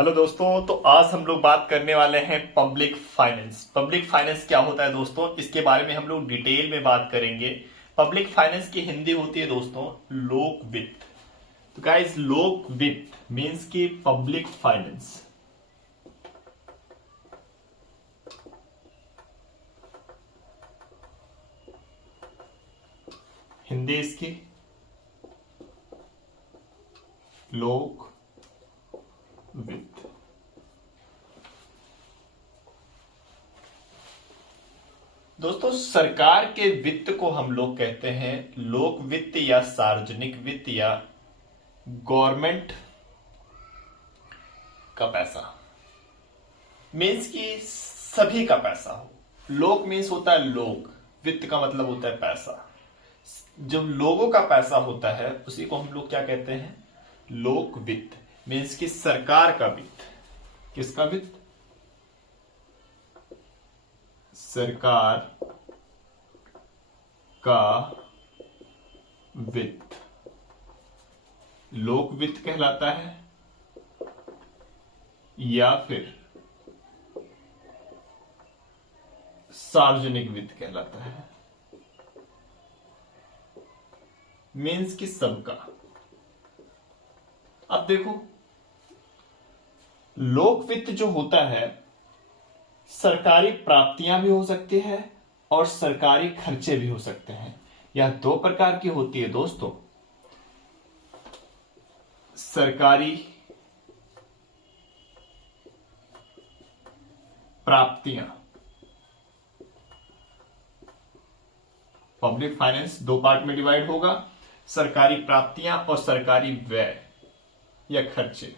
Hello दोस्तों। तो आज हम लोग बात करने वाले हैं पब्लिक फाइनेंस। पब्लिक फाइनेंस क्या होता है दोस्तों, इसके बारे में हम लोग डिटेल में बात करेंगे। पब्लिक फाइनेंस की हिंदी होती है दोस्तों लोक वित्त। तो गाइस, लोक वित्त मींस की पब्लिक फाइनेंस। हिंदी इसकी लोक वित्त। दोस्तों, सरकार के वित्त को हम लोग कहते हैं लोक वित्त या सार्वजनिक वित्त या गवर्नमेंट का पैसा। मीन्स की सभी का पैसा हो। लोक मीन्स होता है लोग, वित्त का मतलब होता है पैसा। जब लोगों का पैसा होता है उसी को हम लोग क्या कहते हैं, लोक वित्त। मीन्स की सरकार का वित्त। किसका वित्त? सरकार का वित्त लोक वित्त कहलाता है या फिर सार्वजनिक वित्त कहलाता है। मीन्स कि सबका। अब देखो, लोक वित्त जो होता है सरकारी प्राप्तियां भी हो सकती है और सरकारी खर्चे भी हो सकते हैं। यह दो प्रकार की होती है दोस्तों। सरकारी प्राप्तियां, पब्लिक फाइनेंस दो पार्ट में डिवाइड होगा, सरकारी प्राप्तियां और सरकारी व्यय या खर्चे।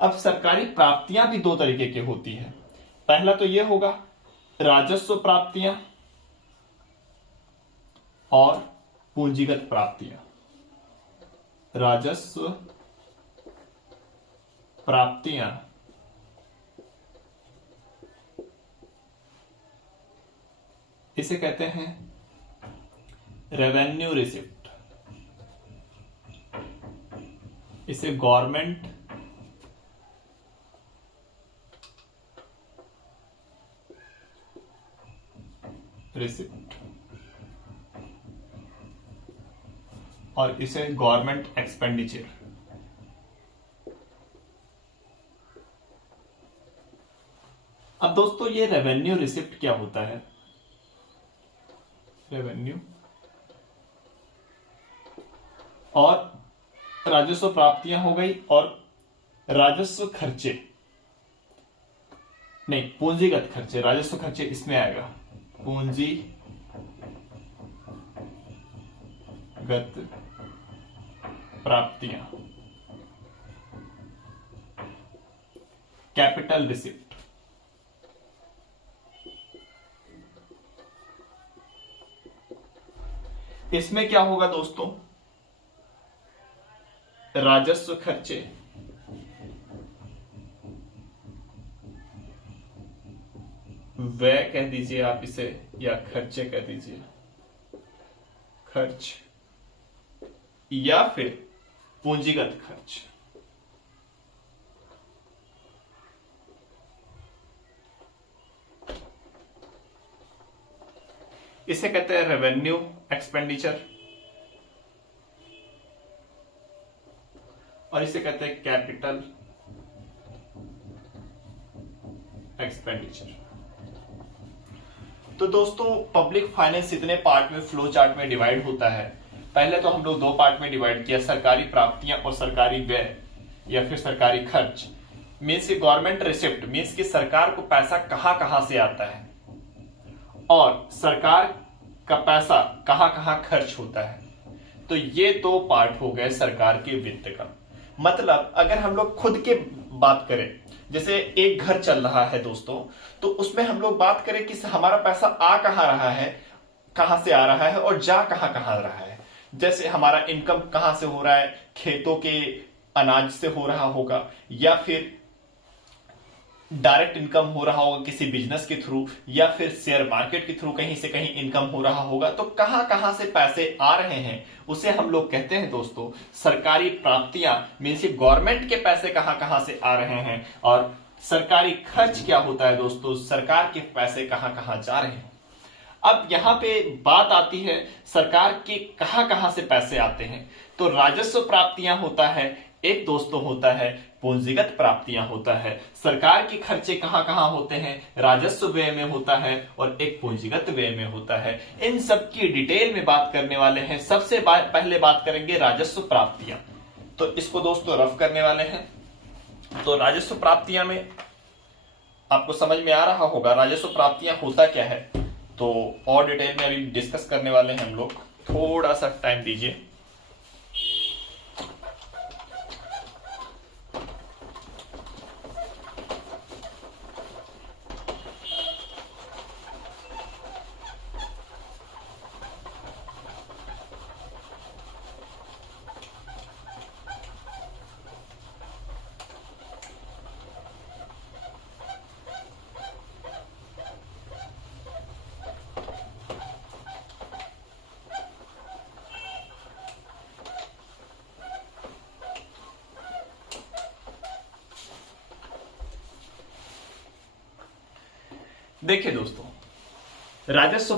अब सरकारी प्राप्तियां भी दो तरीके की होती है। पहला तो यह होगा राजस्व प्राप्तियां और पूंजीगत प्राप्तियां। राजस्व प्राप्तियां इसे कहते हैं रेवेन्यू रिसिप्ट। इसे गवर्नमेंट रिसिप्ट और इसे गवर्नमेंट एक्सपेंडिचर। अब दोस्तों, ये रेवेन्यू रिसिप्ट क्या होता है? रेवेन्यू और राजस्व प्राप्तियां हो गई और राजस्व खर्चे, नहीं पूंजीगत खर्चे, राजस्व खर्चे इसमें आएगा। पूंजीगत प्राप्तियां, कैपिटल रिसिप्ट। इसमें क्या होगा दोस्तों, राजस्व खर्चे, व्यय कह दीजिए आप इसे या खर्चे कह दीजिए, खर्च या फिर पूंजीगत खर्च। इसे कहते हैं रेवेन्यू एक्सपेंडिचर और इसे कहते हैं कैपिटल एक्सपेंडिचर। तो दोस्तों, पब्लिक फाइनेंस इतने पार्ट में फ्लो चार्ट में डिवाइड होता है। पहले तो हम लोग दो पार्ट में डिवाइड किया, सरकारी प्राप्तियां और सरकारी व्यय या फिर सरकारी खर्च। मीन्स की गवर्नमेंट रिसिप्ट, मीन्स की सरकार को पैसा कहां कहां से आता है और सरकार का पैसा कहां कहां खर्च होता है। तो ये दो पार्ट हो गए सरकार के वित्त का। मतलब अगर हम लोग खुद के बात करें, जैसे एक घर चल रहा है दोस्तों, तो उसमें हम लोग बात करें कि हमारा पैसा आ कहां रहा है, कहां से आ रहा है और जा कहां कहां रहा है। जैसे हमारा इनकम कहां से हो रहा है, खेतों के अनाज से हो रहा होगा या फिर डायरेक्ट इनकम हो रहा होगा किसी बिजनेस के थ्रू या फिर शेयर मार्केट के थ्रू कहीं से कहीं इनकम हो रहा होगा, तो कहां कहां से पैसे आ रहे हैं उसे हम लोग कहते हैं दोस्तों सरकारी प्राप्तियां। मीन्स गवर्नमेंट के पैसे कहां कहां से आ रहे हैं, और सरकारी खर्च क्या होता है दोस्तों, सरकार के पैसे कहां कहां जा रहे हैं। अब यहां पे बात आती है सरकार के कहां कहां से पैसे आते हैं। तो राजस्व प्राप्तियां होता है, एक दोस्तों होता है पूंजीगत प्राप्तियां होता है। सरकार के खर्चे कहां कहां होते हैं, राजस्व व्यय में होता है और एक पूंजीगत व्यय में होता है। इन सब की डिटेल में बात करने वाले हैं। सबसे पहले बात करेंगे राजस्व प्राप्तियां। तो इसको दोस्तों रफ करने वाले हैं। तो राजस्व प्राप्तियां में आपको समझ में आ रहा होगा राजस्व प्राप्तियां होता क्या है, तो और डिटेल में अभी डिस्कस करने वाले हैं हम लोग। थोड़ा सा टाइम दीजिए। देखिए दोस्तों, राजस्व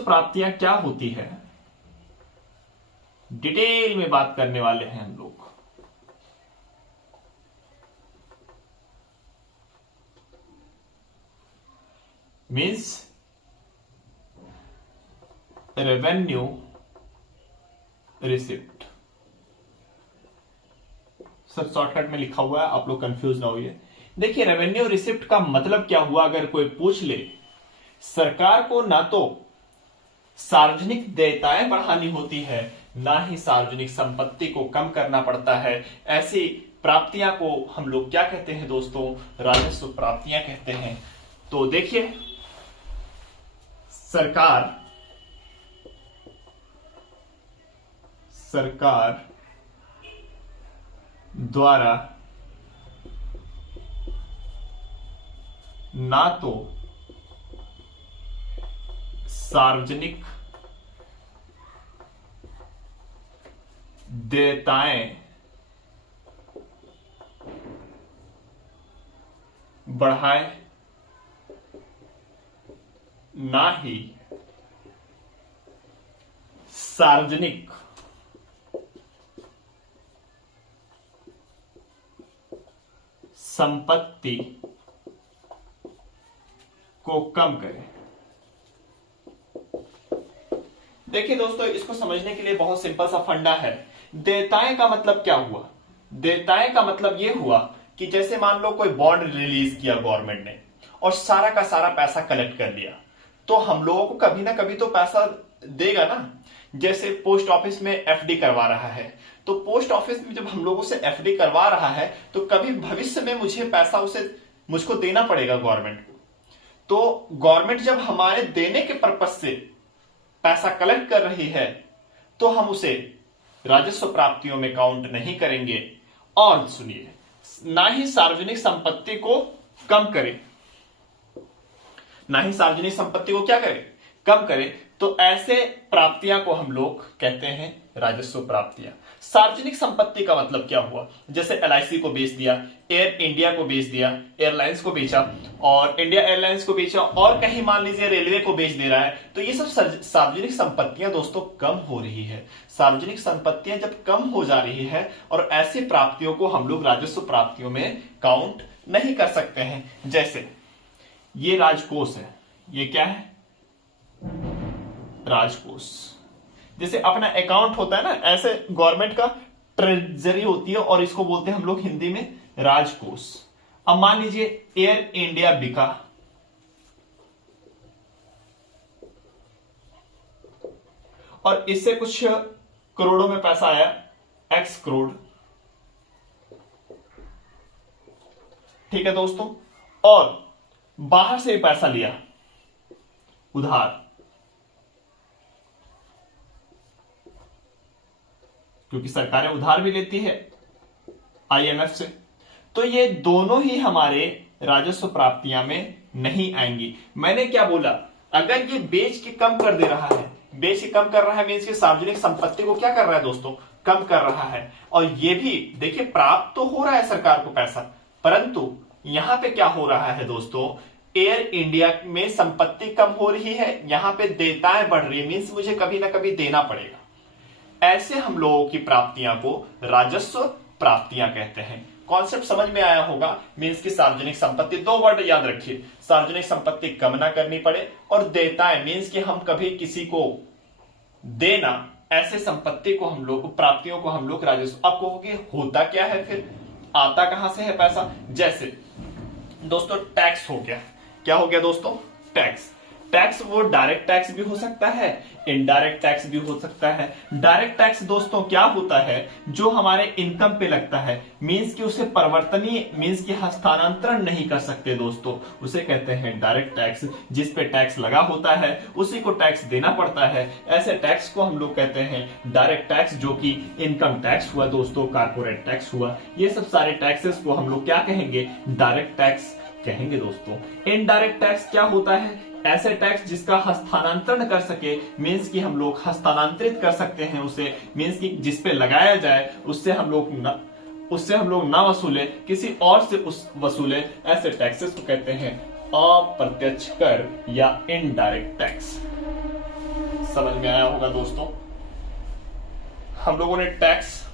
प्राप्तियां क्या होती है डिटेल में बात करने वाले हैं हम लोग। मीन्स रेवेन्यू रिसिप्ट, सब शॉर्टकट में लिखा हुआ है, आप लोग कंफ्यूज ना होइए। देखिए रेवेन्यू रिसिप्ट का मतलब क्या हुआ, अगर कोई पूछ ले, सरकार को ना तो सार्वजनिक देयताएं बढ़ानी होती है, ना ही सार्वजनिक संपत्ति को कम करना पड़ता है। ऐसी प्राप्तियां को हम लोग क्या कहते हैं दोस्तों, राजस्व प्राप्तियां कहते हैं। तो देखिए सरकार द्वारा ना तो सार्वजनिक देयताएं बढ़ाए, ना ही सार्वजनिक संपत्ति को कम करें। देखिए दोस्तों, इसको समझने के लिए बहुत सिंपल सा फंडा है। देयताएं का मतलब क्या हुआ, देयताएं का मतलब यह हुआ कि जैसे मान लो कोई बॉन्ड रिलीज किया गवर्नमेंट ने और सारा का सारा पैसा कलेक्ट कर लिया, तो हम लोगों को कभी ना कभी तो पैसा देगा ना। जैसे पोस्ट ऑफिस में एफडी करवा रहा है, तो पोस्ट ऑफिस में जब हम लोगों से एफडी करवा रहा है तो कभी भविष्य में मुझे पैसा मुझको देना पड़ेगा गवर्नमेंट को। तो गवर्नमेंट जब हमारे देने के पर्पज से पैसा कलेक्ट कर रही है तो हम उसे राजस्व प्राप्तियों में काउंट नहीं करेंगे। और सुनिए, ना ही सार्वजनिक संपत्ति को कम करें, ना ही सार्वजनिक संपत्ति को क्या करें, कम करें। तो ऐसे प्राप्तियां को हम लोग कहते हैं राजस्व प्राप्तियां। सार्वजनिक संपत्ति का मतलब क्या हुआ, जैसे एलआईसी को बेच दिया, एयर इंडिया को बेच दिया, एयरलाइंस को बेचा, और इंडिया एयरलाइंस को बेचा, और कहीं मान लीजिए रेलवे को बेच दे रहा है, तो ये सब सार्वजनिक संपत्तियां दोस्तों कम हो रही है। सार्वजनिक संपत्तियां जब कम हो जा रही है और ऐसी प्राप्तियों को हम लोग राजस्व प्राप्तियों में काउंट नहीं कर सकते हैं। जैसे ये राजकोष है, ये क्या है, राजकोष। जैसे अपना अकाउंट होता है ना, ऐसे गवर्नमेंट का ट्रेजरी होती है और इसको बोलते हैं हम लोग हिंदी में राजकोष। अब मान लीजिए एयर इंडिया बिका, और इससे कुछ करोड़ों में पैसा आया, एक्स करोड़, ठीक है दोस्तों। और बाहर से भी पैसा लिया उधार, क्योंकि सरकारें उधार भी लेती है आईएमएफ से, तो ये दोनों ही हमारे राजस्व प्राप्तियां में नहीं आएंगी। मैंने क्या बोला, अगर ये बेच के कम कर दे रहा है, बेच के कम कर रहा है मीन्स कि सार्वजनिक संपत्ति को क्या कर रहा है दोस्तों, कम कर रहा है। और ये भी देखिए प्राप्त तो हो रहा है सरकार को पैसा, परंतु यहां पे क्या हो रहा है दोस्तों, एयर इंडिया में संपत्ति कम हो रही है, यहां पे देयताएं बढ़ रही है, मीन्स मुझे कभी ना कभी देना पड़ेगा। ऐसे हम लोगों की प्राप्तियां को राजस्व प्राप्तियां कहते हैं। कॉन्सेप्ट समझ में आया होगा। मीन्स की सार्वजनिक संपत्ति, दो वर्ड याद रखिए, सार्वजनिक संपत्ति कम ना करनी पड़े, और देयताएं मीन्स कि हम कभी किसी को देना, ऐसे संपत्ति को हम लोग, प्राप्तियों को हम लोग राजस्व। आप कहोगे होता क्या है फिर, आता कहां से है पैसा। जैसे दोस्तों टैक्स हो गया, क्या हो गया दोस्तों, टैक्स। टैक्स वो डायरेक्ट टैक्स भी हो सकता है, इनडायरेक्ट टैक्स भी हो सकता है। डायरेक्ट टैक्स दोस्तों क्या होता है, जो हमारे इनकम पे लगता है, मींस कि उसे परिवर्तनीय, मींस कि हस्तांतरण नहीं कर सकते दोस्तों, उसे कहते हैं डायरेक्ट टैक्स। जिस पे टैक्स लगा होता है उसी को टैक्स देना पड़ता है, ऐसे टैक्स को हम लोग कहते हैं डायरेक्ट टैक्स, जो कि इनकम टैक्स हुआ दोस्तों, कारपोरेट टैक्स हुआ, ये सब सारे टैक्सेस को हम लोग क्या कहेंगे, डायरेक्ट टैक्स कहेंगे दोस्तों। इनडायरेक्ट टैक्स क्या होता है, ऐसे टैक्स जिसका हस्तांतरण कर सके, मीन्स कि हम लोग हस्तांतरित कर सकते हैं उसे, मीन्स कि जिस पे लगाया जाए उससे हम लोग ना वसूले, किसी और से उस वसूले, ऐसे टैक्सेस को कहते हैं अप्रत्यक्ष कर या इनडायरेक्ट टैक्स। समझ में आया होगा दोस्तों। हम लोगों ने टैक्स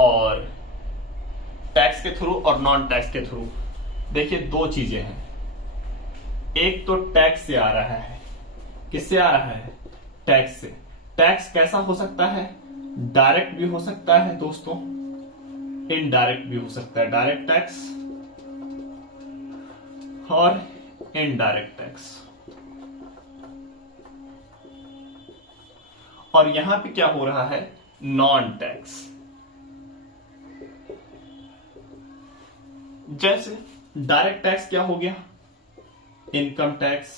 और टैक्स के थ्रू और नॉन टैक्स के थ्रू, देखिए दो चीजें हैं। एक तो टैक्स से आ रहा है, किससे आ रहा है, टैक्स से। टैक्स कैसा हो सकता है, डायरेक्ट भी हो सकता है दोस्तों, इनडायरेक्ट भी हो सकता है। डायरेक्ट टैक्स और इनडायरेक्ट टैक्स। और यहां पे क्या हो रहा है, नॉन टैक्स। जैसे डायरेक्ट टैक्स क्या हो गया, इनकम टैक्स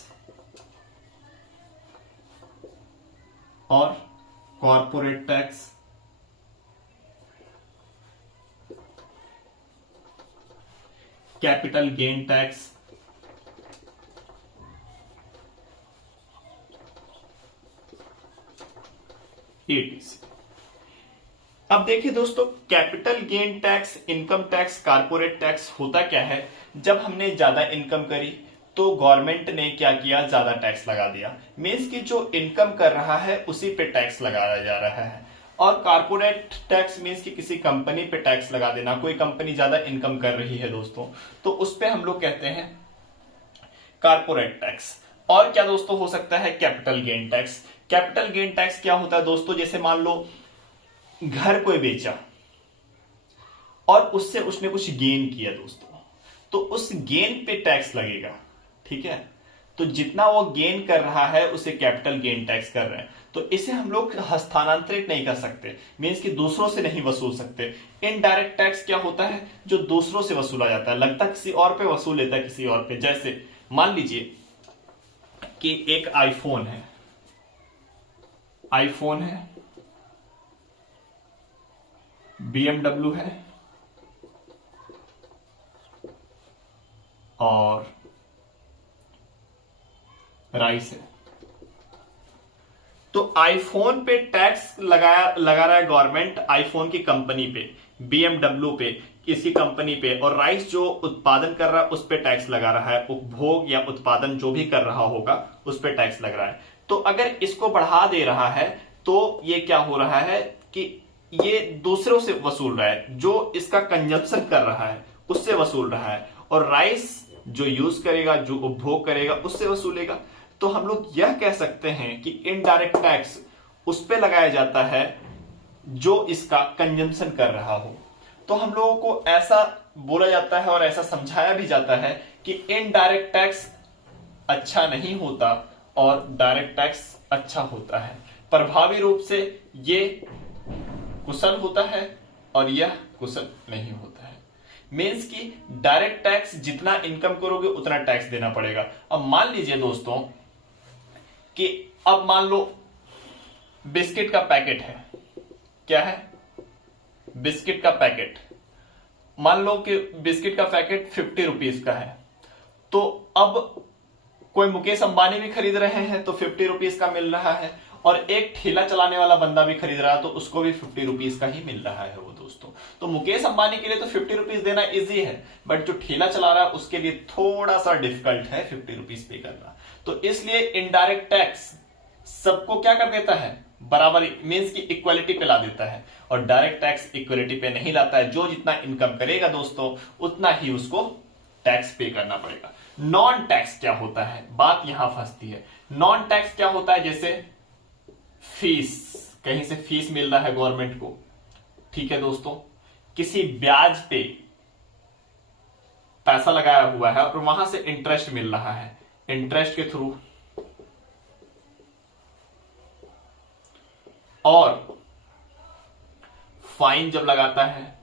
और corporate tax. Capital gain tax, ETC। अब देखिए दोस्तों, capital gain tax, income tax, corporate tax होता क्या है, जब हमने ज्यादा इनकम करी तो गवर्नमेंट ने क्या किया, ज्यादा टैक्स लगा दिया, मींस कि जो इनकम कर रहा है उसी पे टैक्स लगाया जा रहा है। और कारपोरेट टैक्स मींस कि किसी कंपनी पे टैक्स लगा देना, कोई कंपनी ज्यादा इनकम कर रही है दोस्तों, तो उस पे हम लोग कहते हैं कारपोरेट टैक्स। और क्या दोस्तों हो सकता है, capital gain tax. Capital gain tax क्या होता है दोस्तों, जैसे मान लो घर कोई बेचा और उससे उसने कुछ गेन किया दोस्तों, तो उस गेन पे टैक्स लगेगा, ठीक है। तो जितना वो गेन कर रहा है उसे कैपिटल गेन टैक्स कर रहे हैं, तो इसे हम लोग हस्तांतरित नहीं कर सकते, मींस कि दूसरों से नहीं वसूल सकते। इनडायरेक्ट टैक्स क्या होता है, जो दूसरों से वसूला जाता है, लगता किसी और पे, वसूल लेता किसी और पे। जैसे मान लीजिए कि एक आईफोन है, BMW है और राइस है। तो आईफोन पे टैक्स लगा रहा है गवर्नमेंट, आईफोन की कंपनी पे, BMW पे, किसी कंपनी पे, और राइस जो उत्पादन कर रहा है उस पे टैक्स लगा रहा है, उपभोग या उत्पादन जो भी कर रहा होगा उस पे टैक्स लग रहा है। तो अगर इसको बढ़ा दे रहा है तो ये क्या हो रहा है कि ये दूसरों से वसूल रहा है, जो इसका कंजप्शन कर रहा है उससे वसूल रहा है, और राइस जो यूज करेगा, जो उपभोग करेगा उससे वसूलेगा। तो हम लोग यह कह सकते हैं कि इनडायरेक्ट टैक्स उस पे लगाया जाता है जो इसका कंजम्पशन कर रहा हो। तो हम लोगों को ऐसा बोला जाता है और ऐसा समझाया भी जाता है कि इनडायरेक्ट टैक्स अच्छा नहीं होता और डायरेक्ट टैक्स अच्छा होता है। प्रभावी रूप से ये कुशल होता है और यह कुशल नहीं होता है। मीन्स कि डायरेक्ट टैक्स जितना इनकम करोगे उतना टैक्स देना पड़ेगा। अब मान लीजिए दोस्तों कि अब मान लो बिस्किट का पैकेट है, क्या है, बिस्किट का पैकेट, मान लो कि बिस्किट का पैकेट 50 रुपीज का है, तो अब कोई मुकेश अंबानी भी खरीद रहे हैं तो 50 रुपीज का मिल रहा है, और एक ठेला चलाने वाला बंदा भी खरीद रहा है तो उसको भी 50 रुपीज का ही मिल रहा है वो दोस्तों। तो मुकेश अंबानी के लिए तो 50 रुपीज देना इजी है, बट जो ठेला चला रहा है उसके लिए थोड़ा सा डिफिकल्ट है 50 रुपीज पे करना। तो इसलिए इनडायरेक्ट टैक्स सबको क्या कर देता है, बराबरी मींस की इक्वालिटी पे ला देता है, और डायरेक्ट टैक्स इक्वालिटी पे नहीं लाता है। जो जितना इनकम करेगा दोस्तों उतना ही उसको टैक्स पे करना पड़ेगा। नॉन टैक्स क्या होता है, बात यहां फंसती है। नॉन टैक्स क्या होता है, जैसे फीस, कहीं से फीस मिल रहा है गवर्नमेंट को, ठीक है दोस्तों, किसी ब्याज पे पैसा लगाया हुआ है और वहां से इंटरेस्ट मिल रहा है, इंटरेस्ट के थ्रू, और फाइन जब लगाता है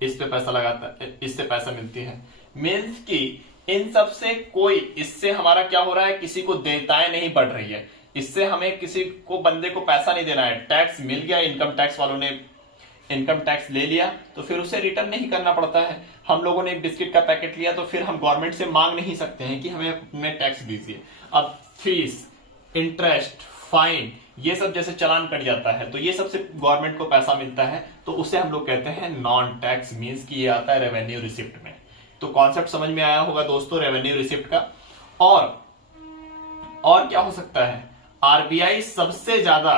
इस पे पैसा लगाता है, इससे पैसा मिलती है। मीन्स की इन सब से कोई, इससे हमारा क्या हो रहा है, किसी को देयताएं नहीं बढ़ रही है, इससे हमें किसी को बंदे को पैसा नहीं देना है। टैक्स मिल गया, इनकम टैक्स वालों ने इनकम टैक्स ले लिया तो फिर उसे रिटर्न नहीं करना पड़ता है। हम लोगों ने बिस्किट का पैकेट लिया तो फिर हम गवर्नमेंट से मांग नहीं सकते हैं कि हमें टैक्स दीजिए। अब फीस, इंटरेस्ट, फाइन, ये सब जैसे चालान कट जाता है तो ये सबसे गवर्नमेंट को पैसा मिलता है, तो उसे हम लोग कहते हैं नॉन टैक्स, मींस कि ये आता है रेवेन्यू रिसिप्ट में। तो कॉन्सेप्ट समझ में आया होगा दोस्तों रेवेन्यू रिसिप्ट का। और क्या हो सकता है, आरबीआई सबसे ज्यादा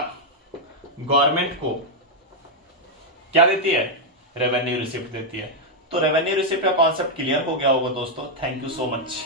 गवर्नमेंट को क्या देती है, रेवेन्यू रिसिप्ट देती है। तो रेवेन्यू रिसिप्ट का कॉन्सेप्ट क्लियर हो गया होगा दोस्तों। Thank you so much.